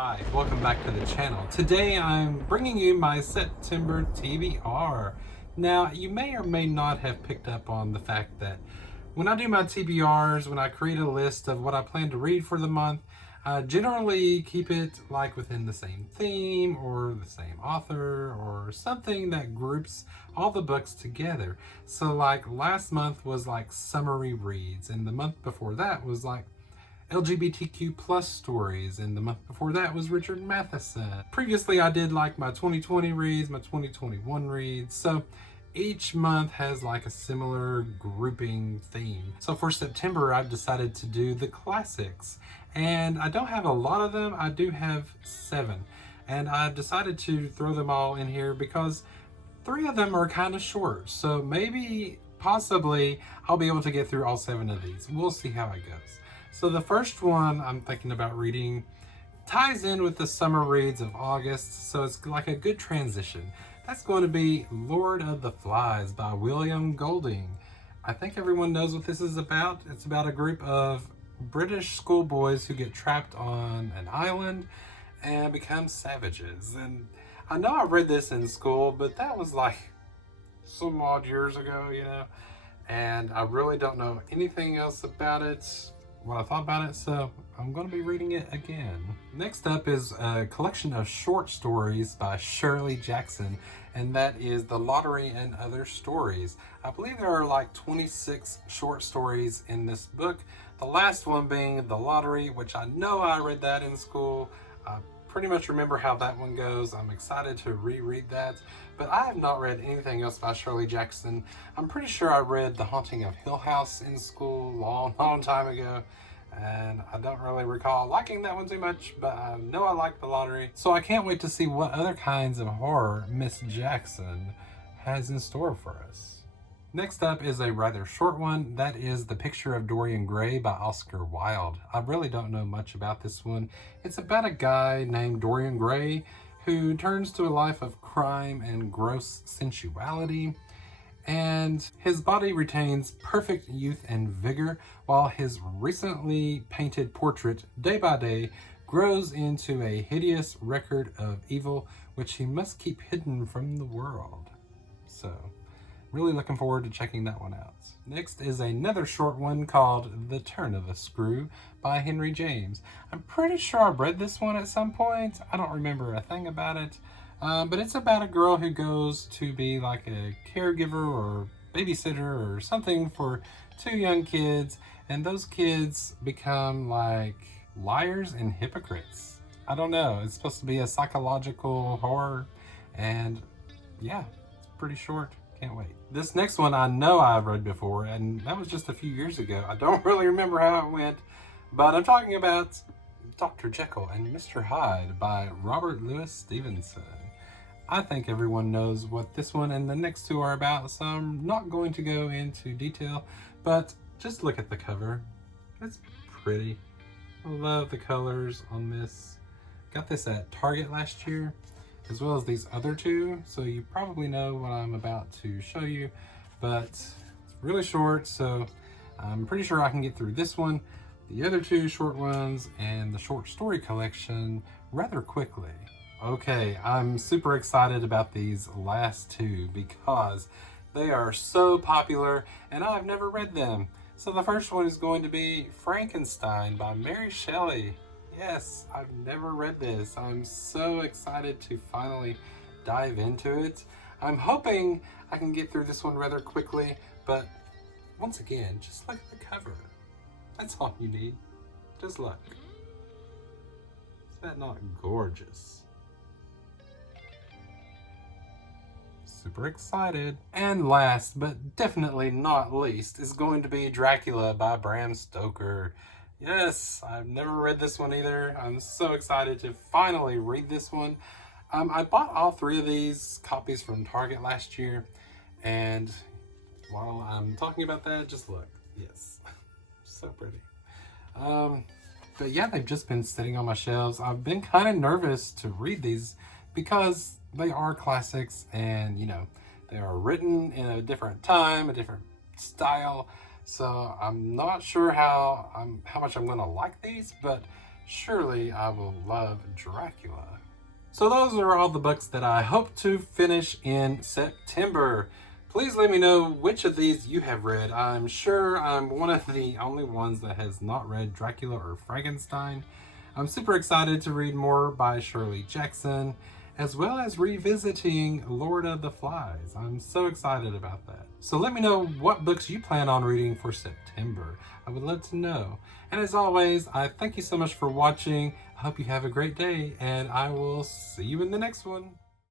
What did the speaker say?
Hi, welcome back to the channel. Today I'm bringing you my September TBR. Now, you may or may not have picked up on the fact that when I do my TBRs, when I create a list of what I plan to read for the month, I generally keep it like within the same theme or the same author or something that groups all the books together. So like last month was like summary reads, and the month before that was like LGBTQ plus stories, and the month before that was Richard Matheson. Previously I did like my 2020 reads, my 2021 reads, so each month has like a similar grouping theme. So for September I've decided to do the classics, and I don't have a lot of them. I do have 7, and I've decided to throw them all in here because 3 of them are kind of short, so maybe possibly I'll be able to get through all 7 of these. We'll see how it goes. So the first one I'm thinking about reading ties in with the summer reads of August, so it's like a good transition. That's going to be Lord of the Flies by William Golding. I think everyone knows what this is about. It's about a group of British schoolboys who get trapped on an island and become savages. And I know I read this in school, but that was like some odd years ago, and I really don't know anything else about it, what I thought about it, so I'm going to be reading it again. Next up is a collection of short stories by Shirley Jackson, and that is The Lottery and Other Stories. I believe there are like 26 short stories in this book, the last one being The Lottery, which I know I read that in school. I pretty much remember how that one goes. I'm excited to reread that, but I have not read anything else by Shirley Jackson. I'm pretty sure I read The Haunting of Hill House in school a long time ago, and I don't really recall liking that one too much, but I know I like The Lottery. So I can't wait to see what other kinds of horror Miss Jackson has in store for us. Next up is a rather short one. That is The Picture of Dorian Gray by Oscar Wilde. I really don't know much about this one. It's about a guy named Dorian Gray who turns to a life of crime and gross sensuality, and his body retains perfect youth and vigor, while his recently painted portrait, day by day, grows into a hideous record of evil which he must keep hidden from the world. So, really looking forward to checking that one out. Next is another short one called The Turn of a Screw by Henry James. I'm pretty sure I read this one at some point. I don't remember a thing about it. But it's about a girl who goes to be like a caregiver or babysitter or something for 2 young kids, and those kids become like liars and hypocrites. I don't know. It's supposed to be a psychological horror, and yeah, it's pretty short. Can't wait. This next one I know I've read before, and that was just a few years ago. I don't really remember how it went, but I'm talking about Dr. Jekyll and Mr Hyde by Robert Louis Stevenson. I think everyone knows what this one and the next 2 are about, so I'm not going to go into detail, but just look at the cover. It's pretty. I love the colors on this. Got this at Target last year, as well as these other 2, so you probably know what I'm about to show you, but it's really short, so I'm pretty sure I can get through this one, the other 2 short ones, and the short story collection rather quickly. Okay, I'm super excited about these last 2 because they are so popular and I've never read them. So the first one is going to be Frankenstein by Mary Shelley. Yes, I've never read this. I'm so excited to finally dive into it. I'm hoping I can get through this one rather quickly, but once again, just look at the cover. That's all you need. Just look. Is that not gorgeous? Super excited. And last, but definitely not least, is going to be Dracula by Bram Stoker. Yes, I've never read this one either. I'm so excited to finally read this one. I bought all 3 of these copies from Target last year, and while I'm talking about that, just look. Yes, so pretty. But yeah, they've just been sitting on my shelves. I've been kind of nervous to read these because they are classics, and they are written in a different time, a different style. So I'm not sure how much I'm going to like these, but surely I will love Dracula. So those are all the books that I hope to finish in September. Please let me know which of these you have read. I'm sure I'm one of the only ones that has not read Dracula or Frankenstein. I'm super excited to read more by Shirley Jackson, as well as revisiting Lord of the Flies. I'm so excited about that. So let me know what books you plan on reading for September. I would love to know. And as always, I thank you so much for watching. I hope you have a great day, and I will see you in the next one.